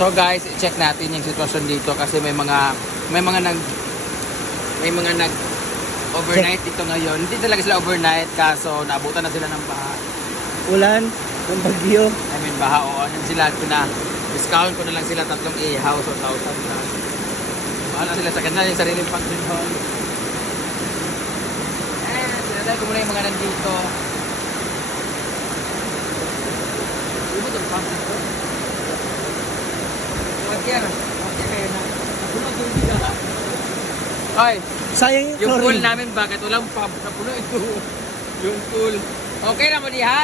So guys, check natin yung sitwasyon dito kasi may mga nag overnight dito ngayon. Hindi talaga sila overnight kaso naabutan na sila ng baha. Ulan, ng bagyo. I mean baha o ano sila discount ko na lang sila 3 house o 1,000 na. Bahala sila sa kanila yung sariling pag-hall. Sinadal ko muna yung mga nandito. Hindi mo ito pump ito? Okay na. Hoy, Sayang yung yung pool chlorine. namin bakit walang pump na puno ito. Yung pool. Okay na mo diha?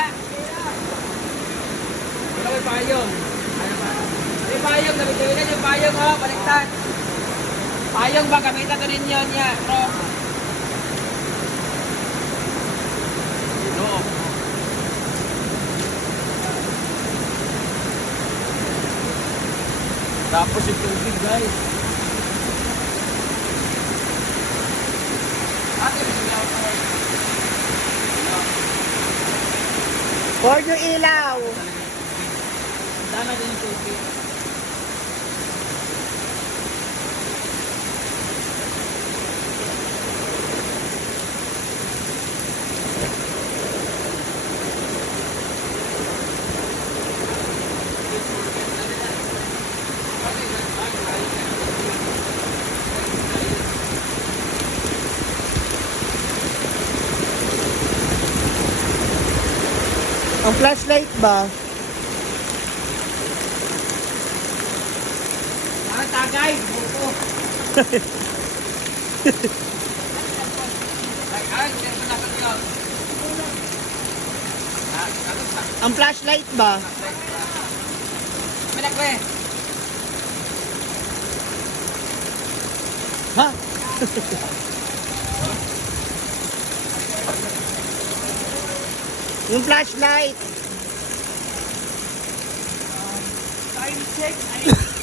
Wala may payong. Ano ba? May payong, gamitin na yung payong oh, baliktad. Payong ba gamitan to ninyo niya, bro? No. Tapos yung tubig guys. Ate, may ilaw ko. Or yung ilaw. Dama din yung tubig. Ang flashlight ba? Parang tagay, buko. Ay, kaya na kanila. Ang flashlight ba? Minakwe. Ha? Yung flashlight. Time check.